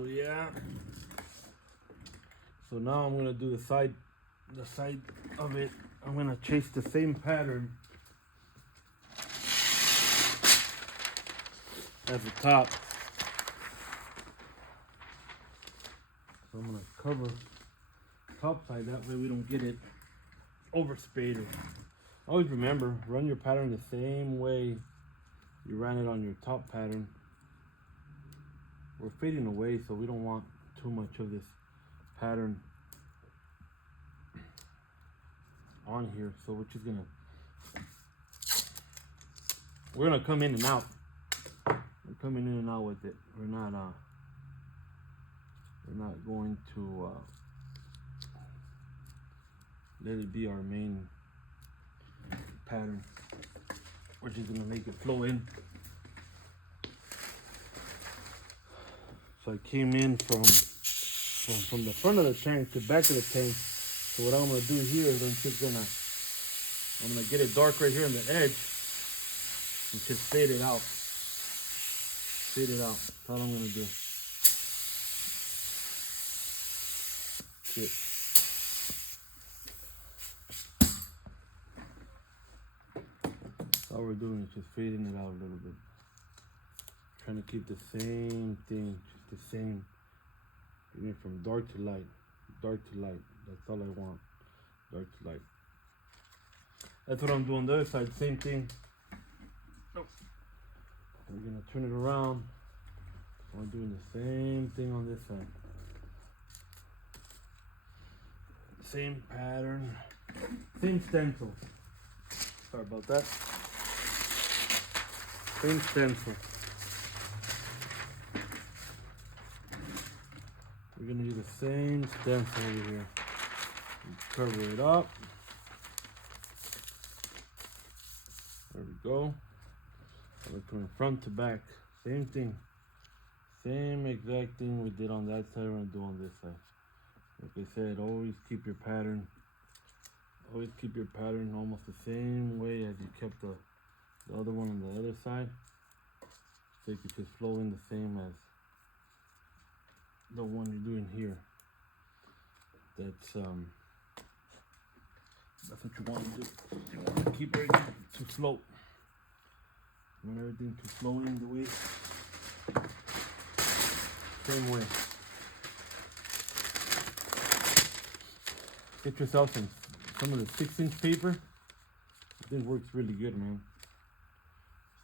So yeah. So now I'm gonna do the side of it. I'm gonna chase the same pattern as the top. So I'm gonna cover top side, that way we don't get it over spaded. Always remember, run your pattern the same way you ran it on your top pattern. We're fading away, so we don't want too much of this pattern on here. So we're gonna come in and out. We're coming in and out with it. We're not going to let it be our main pattern. We're just gonna make it flow in. So I came in from the front of the tank to back of the tank. So what I'm gonna do here is I'm gonna get it dark right here on the edge and just fade it out. Fade it out. That's all I'm gonna do. That's all we're doing is just fading it out a little bit. Trying to keep the same thing, just the same. Even from dark to light, dark to light. That's all I want, dark to light. That's what I'm doing the other side, same thing. Oh. We're gonna turn it around. I'm doing the same thing on this side. Same pattern, same stencil. Sorry about that. Same stencil. We're gonna do the same stencil over here. Cover it up. There we go. We're coming front to back. Same thing. Same exact thing we did on that side, we're gonna do on this side. Like I said, always keep your pattern. Always keep your pattern almost the same way as you kept the other one on the other side. So you can just flow in the same as the one you're doing here. That's what you want to do. You want to keep everything to float. You want everything to flow in the way. Same way. Get yourself some of the 6-inch paper. I think works really good, man.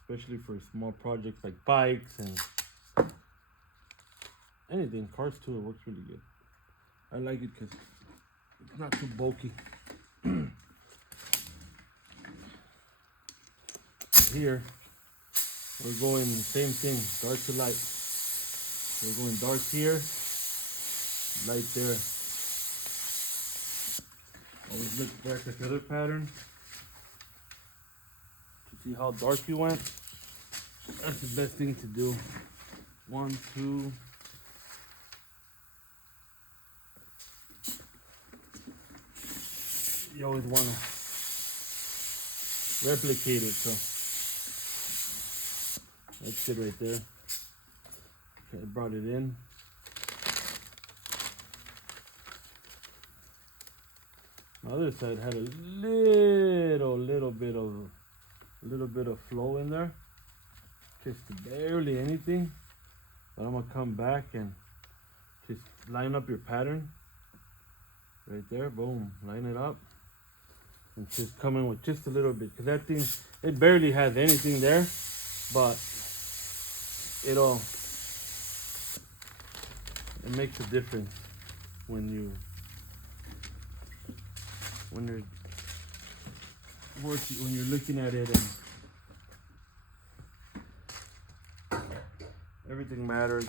Especially for small projects like bikes and anything, cars too. It works really good. I like it because it's not too bulky. Here we're going the same thing, dark to light. We're going dark here, light there. Always look back at the other pattern to see how dark you went. That's the best thing to do. 1, 2. You always want to replicate it, so that's good right there. Okay, I brought it in. The other side had a little bit of flow in there, just barely anything. But I'm gonna come back and just line up your pattern right there. Boom, line it up. And just come in with just a little bit, because that thing, it barely has anything there, but it makes a difference when you're working, when you're looking at it, and everything matters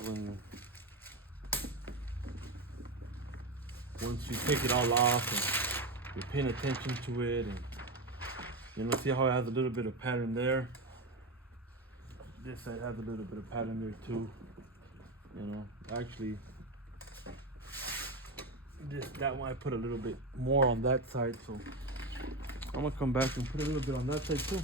once you take it all off and you're paying attention to it. And see how it has a little bit of pattern there. This side has a little bit of pattern there too. Actually, that one I put a little bit more on that side, so I'm gonna come back and put a little bit on that side too.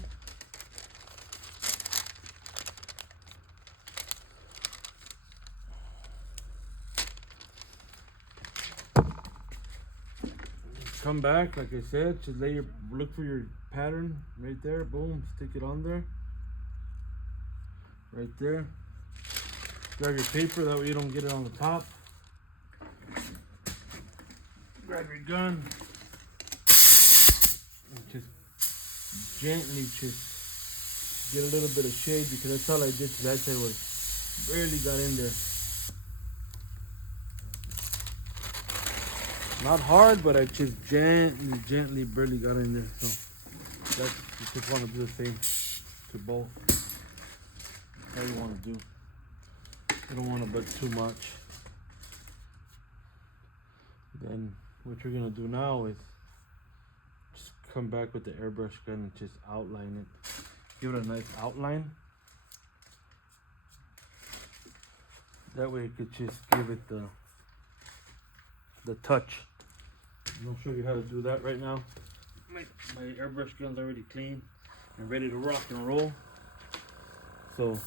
come back, like I said, just look for your pattern right there. Boom, stick it on there. Right there. Grab your paper, that way you don't get it on the top. Grab your gun. And just gently just get a little bit of shade, because that's all I did to that side, was barely got in there. Not hard, but I just gently barely got in there. So that's, you just want to do the same to both. How you want to do. You don't want to put too much. Then what you're gonna do now is just come back with the airbrush gun and just outline it. Give it a nice outline. That way it could just give it the touch. I'll show you how to do that right now. My airbrush gun's already clean and ready to rock and roll. So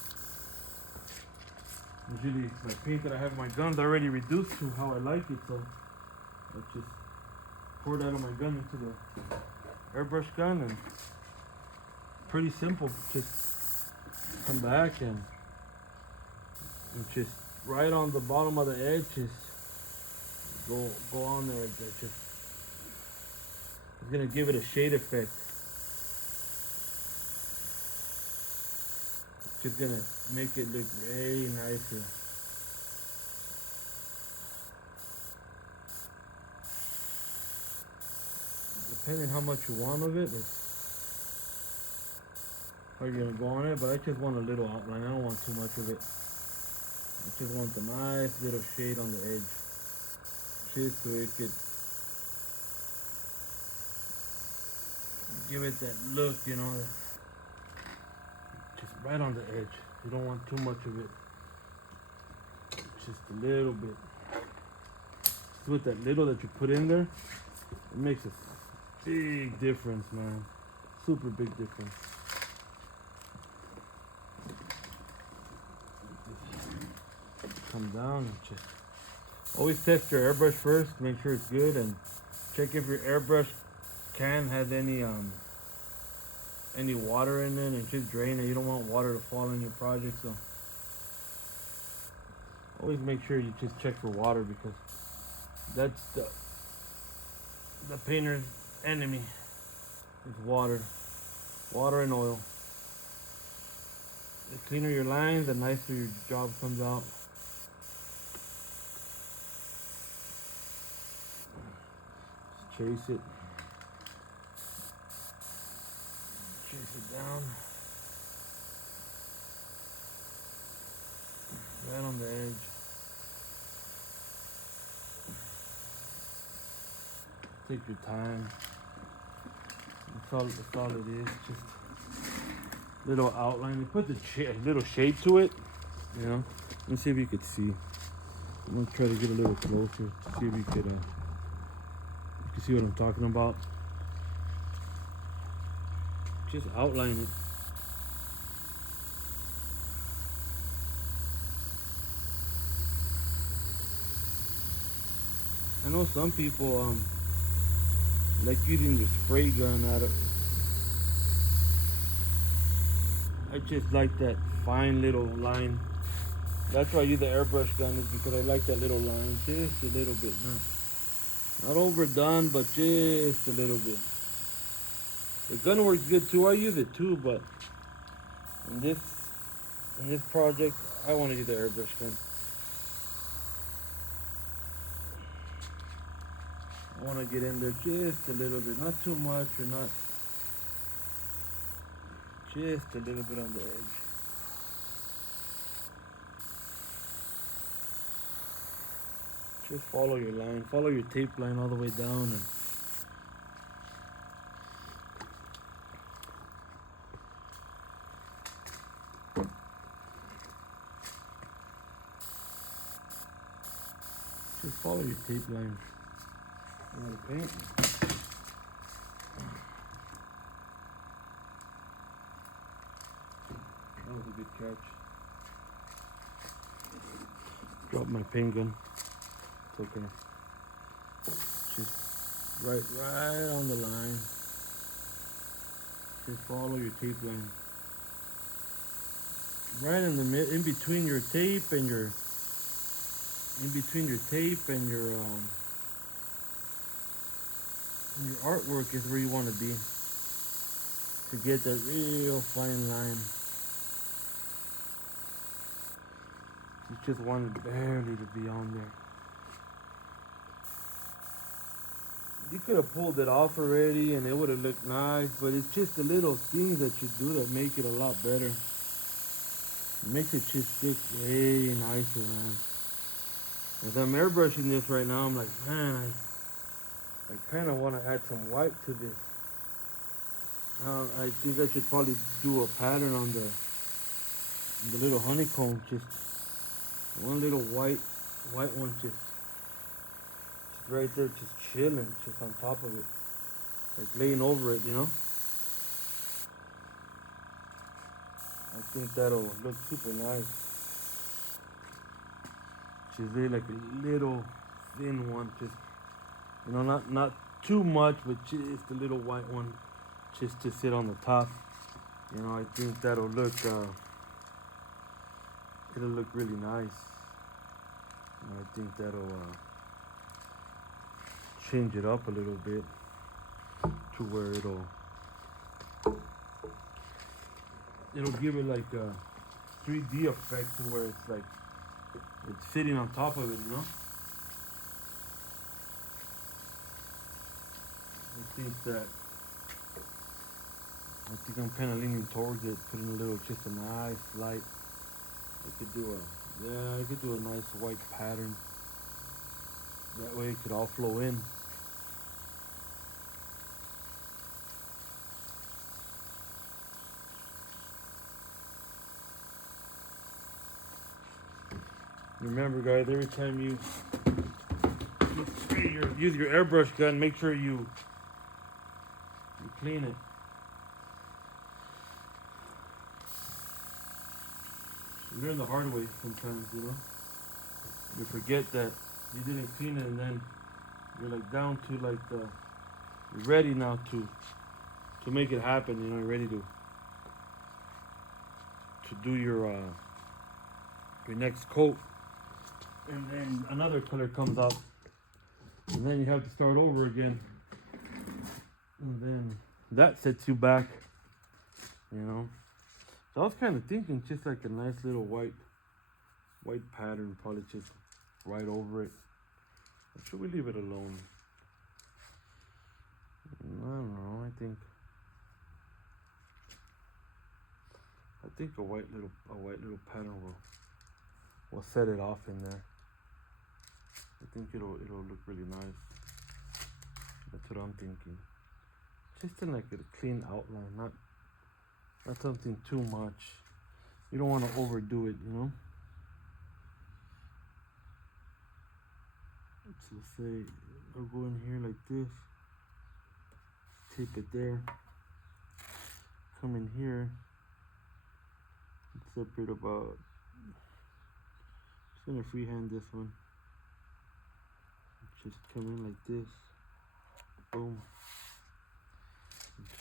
usually my paint that I have in my gun's already reduced to how I like it, so I just pour that on my gun into the airbrush gun, and pretty simple. Just come back and just right on the bottom of the edge, just go on there. Just it's gonna give it a shade effect. It's just gonna make it look very nicer. Depending how much you want of it, it's how you're gonna go on it. But I just want a little outline. I don't want too much of it. I just want the nice little shade on the edge, just so it could give it that look, you know, just right on the edge. You don't want too much of it, just a little bit. Just with that little that you put in there, it makes a big difference, man. Super big difference. Come down and just always test your airbrush first, make sure it's good, and check if your airbrush can has any water in it, and just drain it. You don't want water to fall in your project, so always make sure you just check for water, because that's the painter's enemy is water and oil. The cleaner your lines, the nicer your job comes out. Just chase it down right on the edge. Take your time. That's all it is. Just little outline. You put the little shade to it. You know. Let me see if you could see. I'm gonna try to get a little closer to see if you could see what I'm talking about. Just outline it. I know some people like using the spray gun out of. I just like that fine little line. That's why I use the airbrush gun, is because I like that little line, just a little bit, not overdone, but just a little bit. The gun works good too. I use it too, but in this project, I want to use the airbrush gun. I want to get in there just a little bit, not too much or not, just a little bit on the edge. Just follow your line, follow your tape line all the way down, and just follow your tape line. The paint. That was a good catch. Dropped my paint gun. It's okay. Just right on the line. Just follow your tape line. Right in the mid, in between your tape and your, your artwork is where you want to be to get that real fine line. You just wanted barely to be on there. You could have pulled it off already and it would have looked nice, but it's just the little things that you do that make it a lot better. It makes it just stick way nicer, man. As I'm airbrushing this right now, I'm like, man, I kind of want to add some white to this. I think I should probably do a pattern on the little honeycomb, just one little white one, just right there, just chilling, just on top of it, like laying over it, you know. I think that'll look super nice. Just really like a little thin one, just, you know, not too much, but just a little white one, just to sit on the top. You know, I think that'll look it'll look really nice. And I think that'll change it up a little bit to where it'll give it like a 3D effect to where it's like it's sitting on top of it, you know. I think I'm kind of leaning towards it, putting just a nice light. I could do a nice white pattern. That way it could all flow in. Remember, guys, every time you use your airbrush gun, make sure you clean it. You learn the hard way sometimes, you know. You forget that you didn't clean it, and then you're like down to like you're ready now to make it happen. You know, you're ready to do your next coat, and then another color comes out, and then you have to start over again, and then that sets you back, you know. So I was kind of thinking just like a nice little white pattern, probably just right over it. Or should we leave it alone? I don't know. I think a white little pattern will set it off in there. I think it'll look really nice. That's what I'm thinking. Just in like a clean outline, not something too much. You don't want to overdo it, you know. So say I'll go in here like this, tape it there, come in here, and separate about. Just gonna freehand this one. Just come in like this, boom.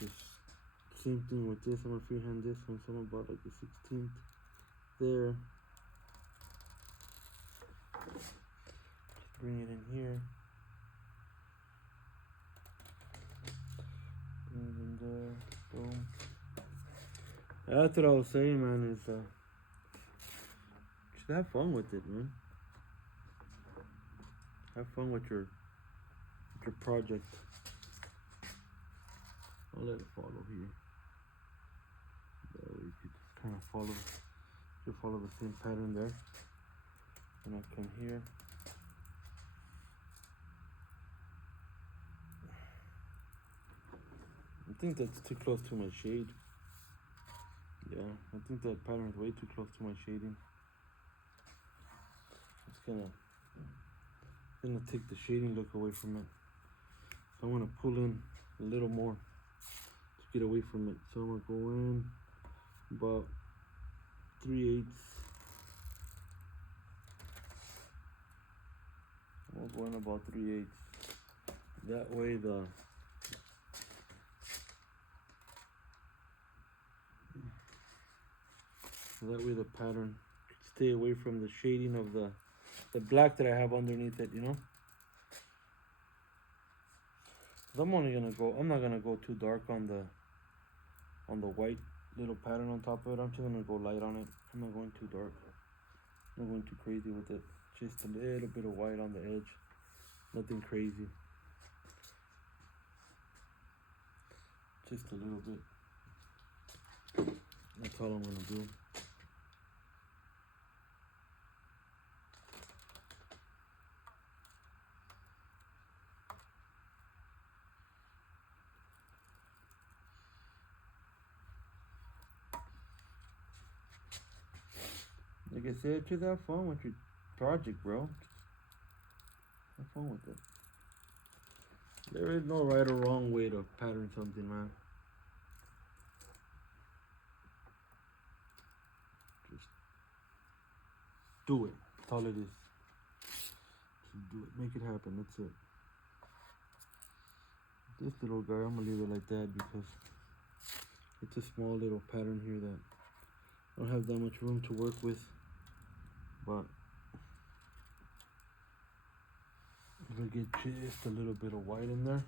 Just same thing with this. I'm gonna freehand this one, so I'm about like the 16th there. Just bring it in here. Bring it in there, boom. That's what I was saying, man, is should have fun with it, man. Have fun with your project. I'll let it follow here. That way you could kind of follow the same pattern there. And I'll come here. I think that's too close to my shade. Yeah, I think that pattern is way too close to my shading. It's gonna take the shading look away from it. So I'm gonna pull in a little more to get away from it. So I'm gonna go in about 3/8. I'll go in about 3/8. That way the pattern can stay away from the shading of the black that I have underneath it, you know. I'm not gonna go too dark on the white little pattern on top of it. I'm just gonna go light on it. I'm not going too dark. I'm not going too crazy with it. Just a little bit of white on the edge. Nothing crazy. Just a little bit. That's all I'm gonna do. Like I said, just have fun with your project, bro. Have fun with it. There is no right or wrong way to pattern something, man. Just do it. That's all it is. Just do it. Make it happen. That's it. This little guy, I'm gonna leave it like that because it's a small little pattern here that I don't have that much room to work with. But if I get just a little bit of white in there,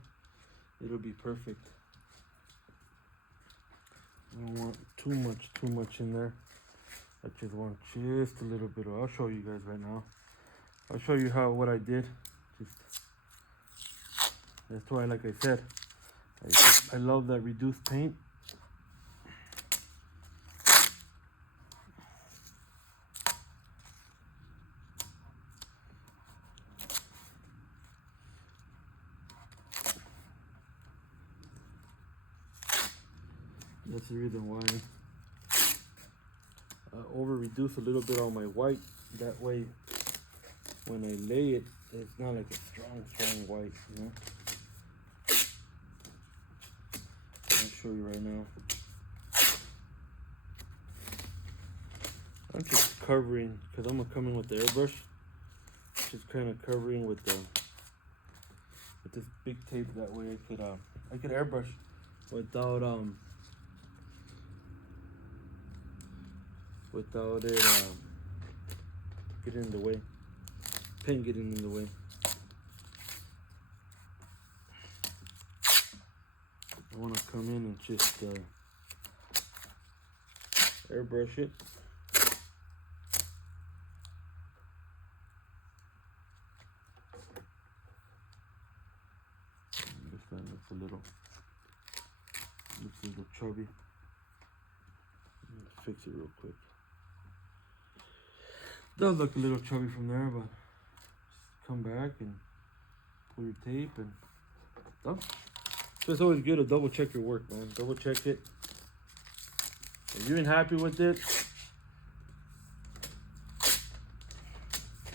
it'll be perfect. I don't want too much in there. I just want just a little bit of, I'll show you guys right now. I'll show you what I did. That's why, like I said, I love that reduced paint. That's the reason why I over-reduce a little bit on my white. That way, when I lay it, it's not like a strong white, you know? I'll show you right now. I'm just covering, because I'm going to come in with the airbrush. Just kind of covering with this big tape. That way I could airbrush without it getting in the way, paint getting in the way. I want to come in and just airbrush it. This one looks a little chubby. Fix it real quick. Does look a little chubby from there, but just come back and pull your tape and done. So it's always good to double check your work, man. Double check it. If you ain't happy with it,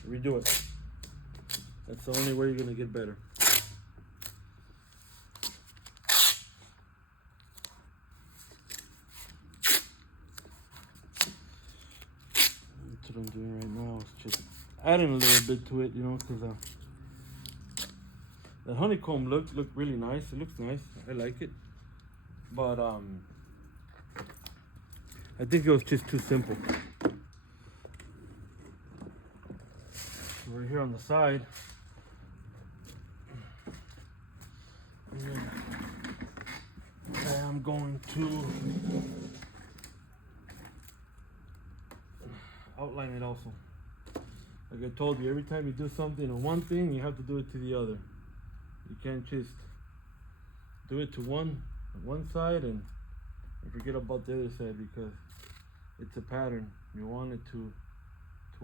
redo it. That's the only way you're gonna get better. What I'm doing right now is just adding a little bit to it, you know, because the honeycomb look really nice. It looks nice. I like it, but I think it was just too simple. Right here on the side, I'm going to outline it also. Like I told you, every time you do something on one thing, you have to do it to the other. You can't just do it to one side and forget about the other side, because it's a pattern. You want it to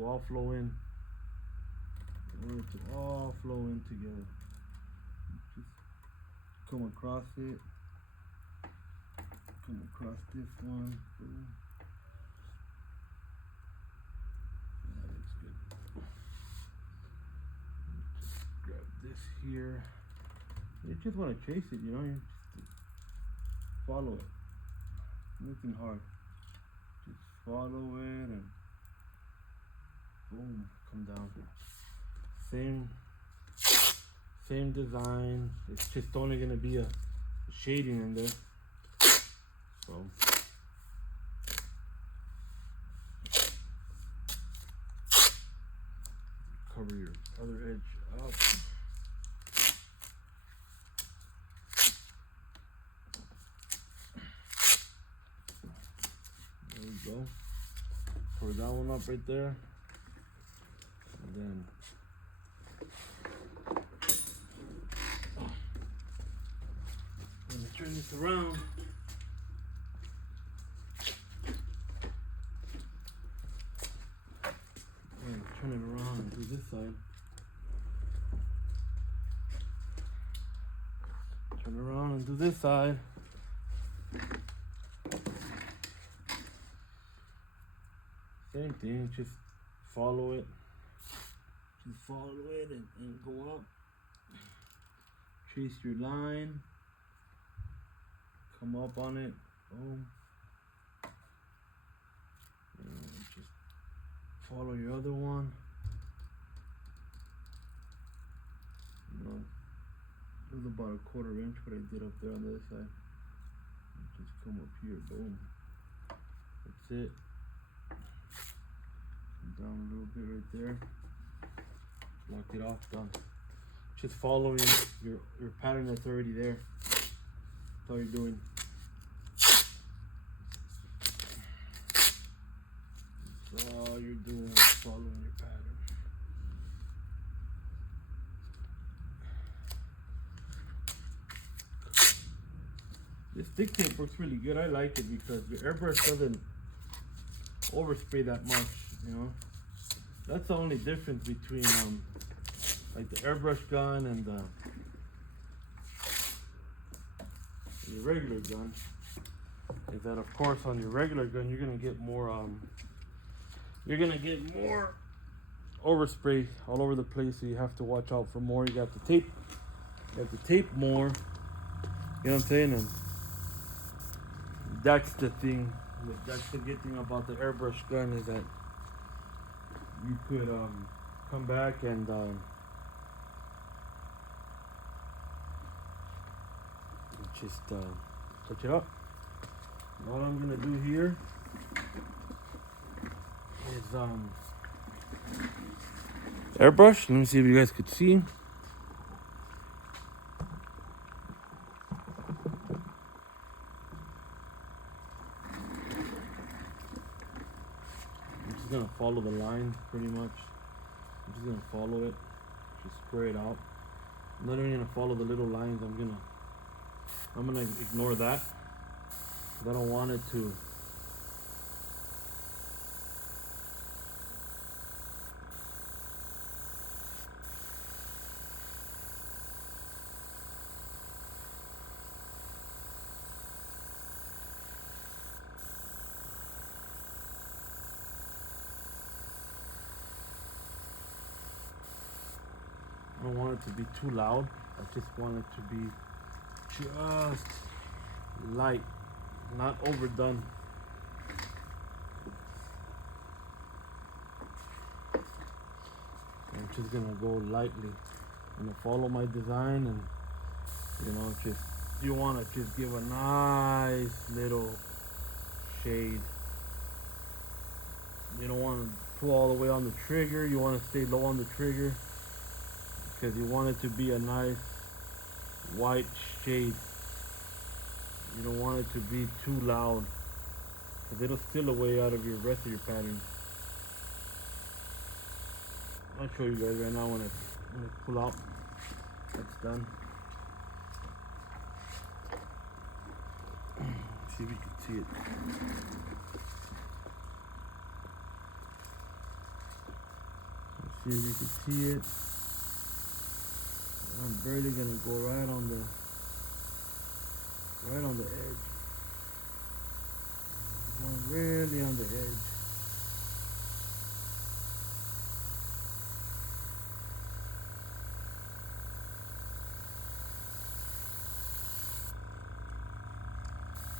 all flow in. You want it to all flow in together. Just come across it. Come across this one. Boom. That looks good. Just grab this here. You just want to chase it, you know. You just follow it. Nothing hard. Just follow it and boom, come down. same design. It's just only gonna be a shading in there. So cover your other edge up. There we go. Pour that one up right there. And then I'm gonna turn this around. Turn it around and do this side. Turn around and do this side. Same thing, just follow it. Just follow it and go up. Trace your line. Come up on it. Boom. And just follow your other one. You know, it was about 1/4 inch what I did up there on the other side. Just come up here, boom. That's it. Come down a little bit right there. Lock it off, done. Just following your pattern that's already there. That's all you're doing. That's all you're doing is following your pattern. The stick tape works really good. I like it because your airbrush doesn't overspray that much, you know. That's the only difference between like the airbrush gun and the regular gun is that, of course, on your regular gun you're gonna get more overspray all over the place, so you have to watch out for more. You have to tape more, you know what I'm saying? And that's the thing, that's the good thing about the airbrush gun, is that you could come back and just touch it up. And all I'm gonna do here is airbrush. Let me see if you guys could see. I'm just gonna follow the line pretty much. I'm just gonna follow it, just spray it out. I'm not even gonna follow the little lines. I'm gonna ignore that, because I don't want it to be too loud. I just want it to be just light, not overdone. I'm just gonna go lightly. I'm gonna follow my design, and you know, you wanna just give a nice little shade. You don't want to pull all the way on the trigger. You want to stay low on the trigger, because you want it to be a nice white shade. You don't want it to be too loud, because it'll steal away out of your rest of your pattern. I'll show you guys right now when I pull out. That's done. Let's see if you can see it. Let's see if you can see it. I'm barely gonna go right on the edge. Going really on the edge.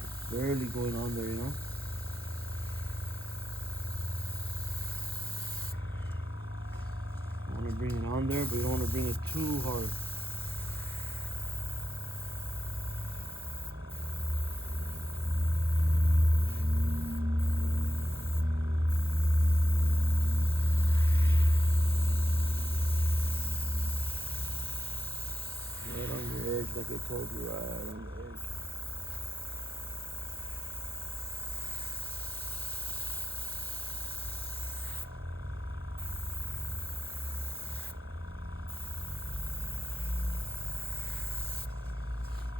It's barely going on there, you know. I want to bring it on there, but you don't want to bring it too hard. I told you, right on the edge.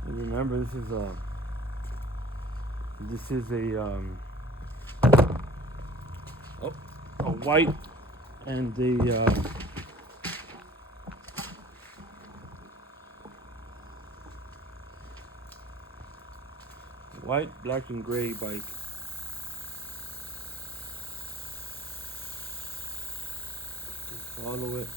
And remember, this is a white and white, black, and gray bike. Just follow it.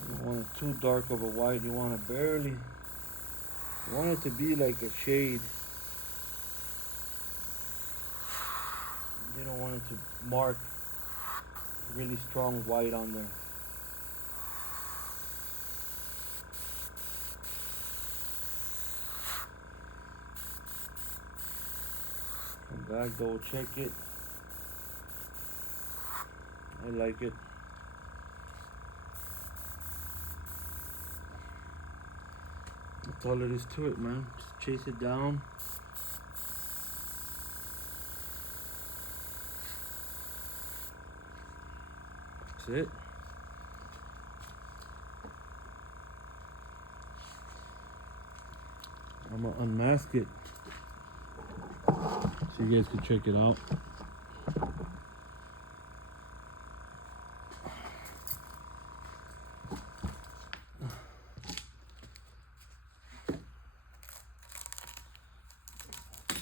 You don't want it too dark of a white. You want it barely. You want it to be like a shade. You don't want it to mark really strong white on there. Come back, double check it. I like it. That's all it is to it, man. Just chase it down. That's it. I'm gonna unmask it so you guys can check it out.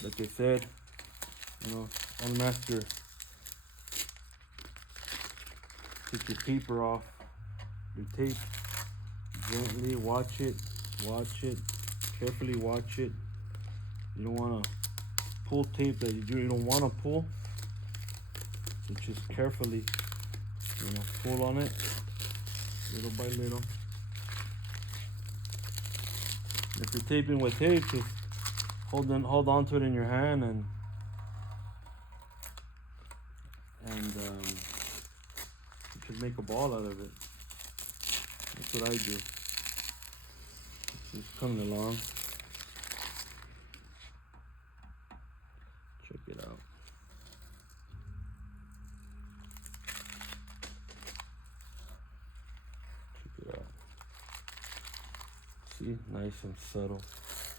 Like I said, unmask your, take your paper off, your tape, gently watch it, carefully watch it. You don't want to pull tape that you don't want to pull, so just carefully, pull on it, little by little. If you're taping with tape, just hold on to it in your hand and you should make a ball out of it. That's what I do. It's coming along. Check it out. Check it out. See, nice and subtle,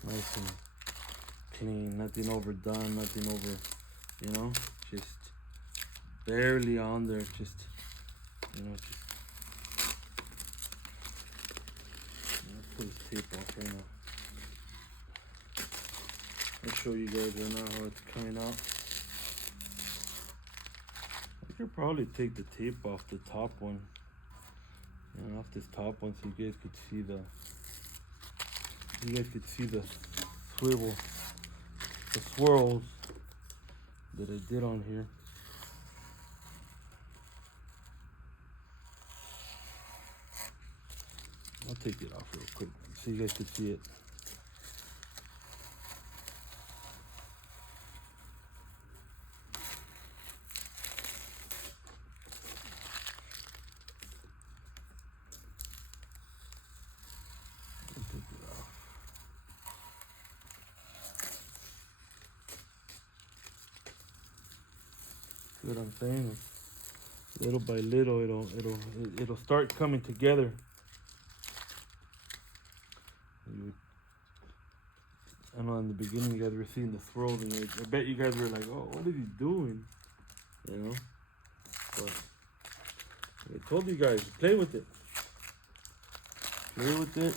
nice and clean, nothing overdone, nothing over, just barely on there, just let's put this tape off right now. I'll show you guys right now how it's coming out. I could probably take the tape off the top one, off this top one, so you guys could see the swivel, the swirls that I did on here. I'll take it off real quick so you guys can see it. I'll take it off. See what I'm saying? Little by little, it'll start coming together. I know in the beginning you guys were seeing the swirls, and I bet you guys were like, "Oh, what is he doing?" But I told you guys, play with it. Play with it.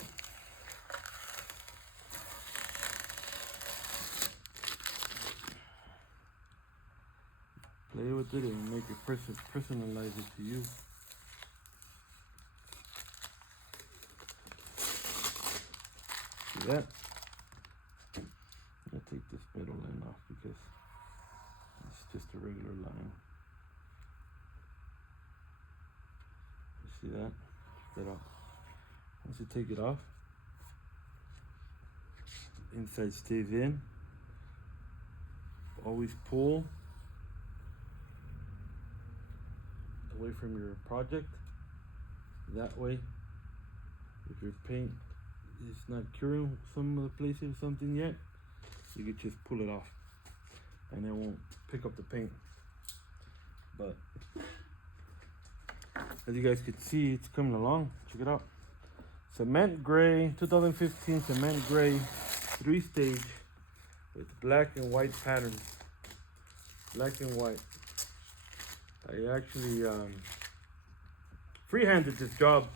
Play with it and make it personalize it to you. See that? I'll take this middle line off because it's just a regular line. You see that? That off. Once you take it off, inside stays in. Always pull away from your project. That way, if your paint is not curing some of the places something yet, you could just pull it off and it won't pick up the paint. But as you guys could see, it's coming along. Check it out. Cement gray, 2015 cement gray, 3-stage with black and white patterns. Black and white. I actually freehanded this job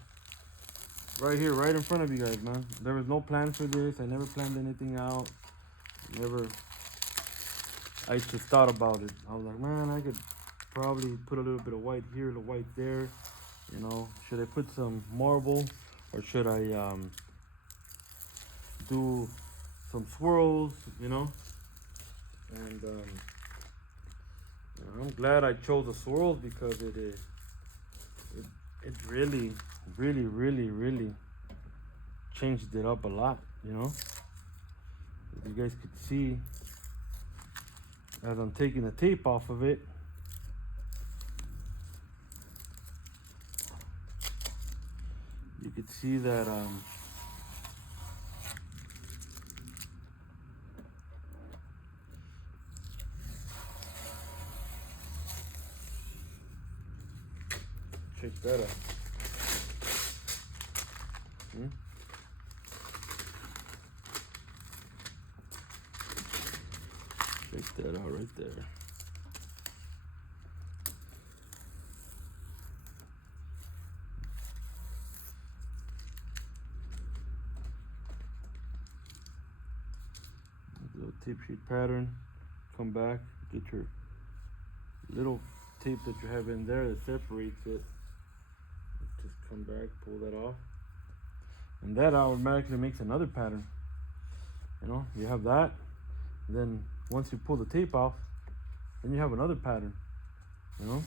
right here, right in front of you guys, man. There was no plan for this. I never planned anything out. I just thought about it. I was like, man, I could probably put a little bit of white here, a little white there. You know, should I put some marble or should I do some swirls, you know? And I'm glad I chose the swirls because it really changed it up a lot, you know? As you guys could see, as I'm taking the tape off of it, you could see that check that out. Check that out right there. Little tape sheet pattern. Come back, get your little tape that you have in there that separates it. Just come back, pull that off, and that automatically makes another pattern. You know, you have that, and then once you pull the tape off, then you have another pattern. You know.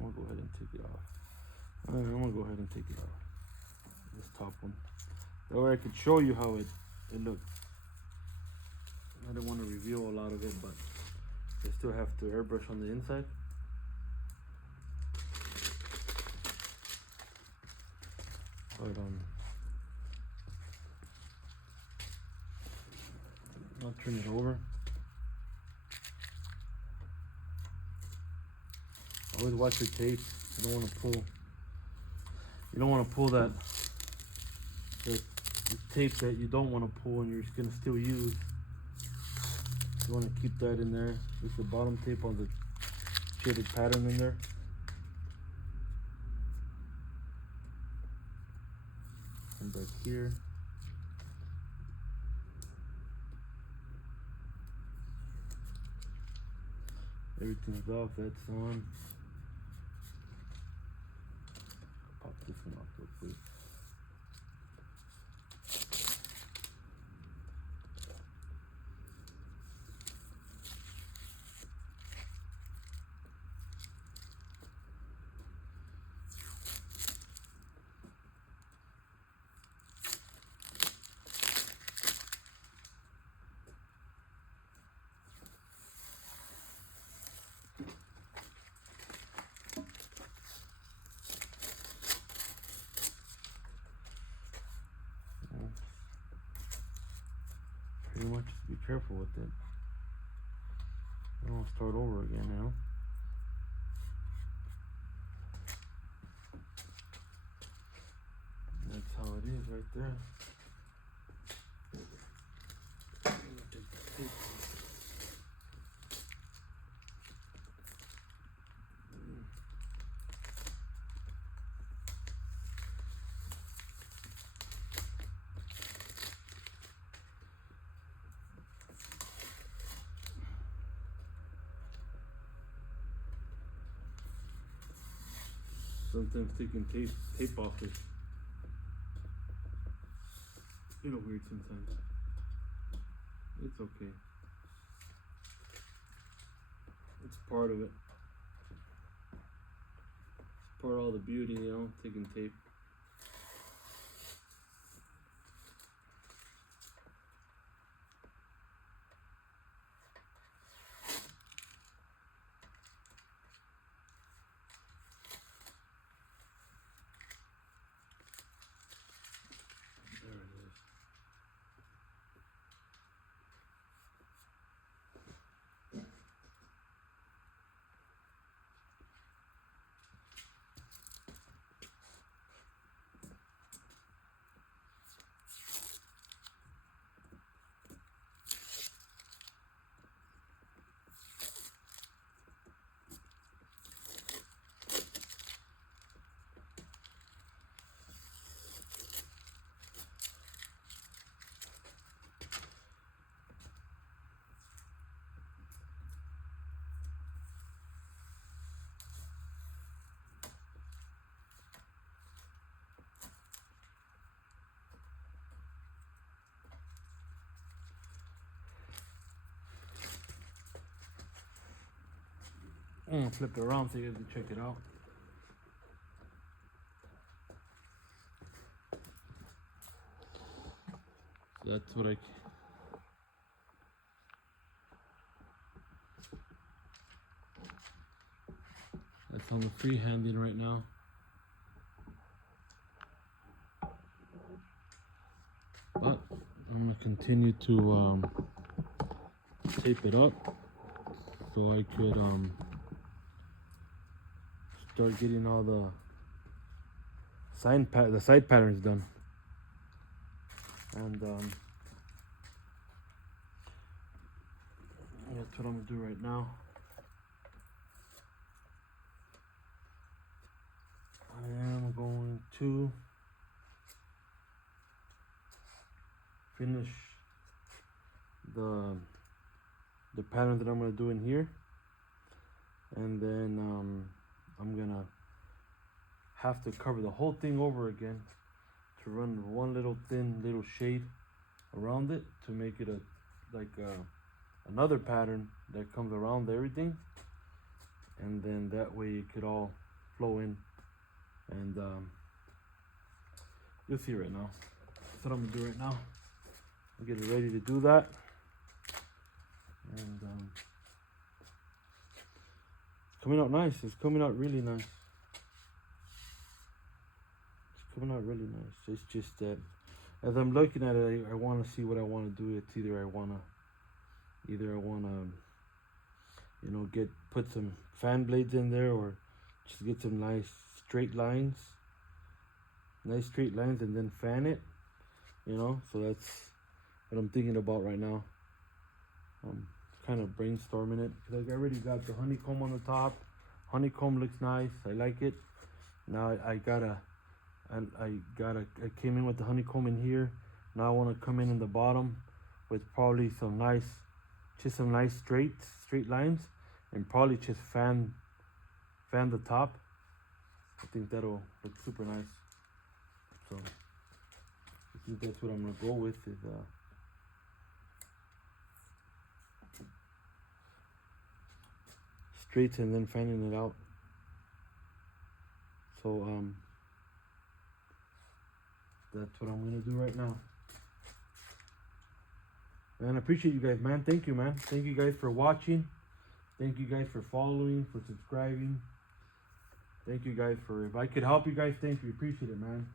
I'm gonna go ahead and take it off. Alright, I'm gonna go ahead and take it off. This top one. That way I could show you how it looks. I don't want to reveal a lot of it, but I still have to airbrush on the inside. But I'll turn it over. Always watch your tape. You don't want to pull. You don't want to pull that the tape that you don't want to pull, and you're just gonna still use. You want to keep that in there. This is the bottom tape on the shaded pattern in there. And back here. Everything's off. That's on. Pop this one off real quick. Pretty much just be careful with it. I don't start over again now. That's how it is right there. Sometimes taking tape off is a little weird sometimes. It's okay. It's part of it. It's part of all the beauty, you know, taking tape. There it is. I'm gonna flip it around so you guys can check it out. So that's what that's on the freehanding right now. But I'm gonna continue to tape it up so I could start getting all the side patterns done. And that's what I'm gonna do right now. I am going to finish the pattern that I'm gonna do in here, and then I'm gonna have to cover the whole thing over again to run one little thin little shade around it to make it another pattern that comes around everything, and then that way it could all flow in. And you'll see right now. That's what I'm gonna do right now. I'm getting ready to do that. And it's coming out nice. It's coming out really nice. It's coming out really nice. It's just that as I'm looking at it, I want to see what I want to do. It's either I want to, you know, put some fan blades in there, or just get some nice straight lines, and then fan it, you know. So that's what I'm thinking about right now. I'm kind of brainstorming it because I already got the honeycomb on the top. Honeycomb looks nice. I like it. Now I came in with the honeycomb in here. Now I want to come in the bottom with probably some nice straight lines, and probably just fan the top. I think that'll look super nice. So I think that's what I'm gonna go with, is straights and then fanning it out. So that's what I'm gonna do right now. Man, I appreciate you guys, man. Thank you, man. Thank you guys for watching. Thank you guys for following, for subscribing. Thank you guys for, if I could help you guys, thank you. Appreciate it, man.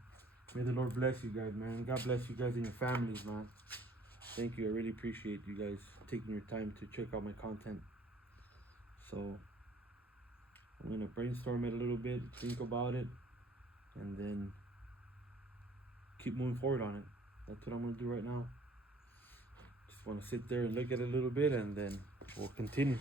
May the Lord bless you guys, man. God bless you guys and your families, man. Thank you. I really appreciate you guys taking your time to check out my content. So I'm gonna brainstorm it a little bit, think about it, and then keep moving forward on it. That's what I'm gonna do right now. Just want to sit there and look at it a little bit, and then we'll continue.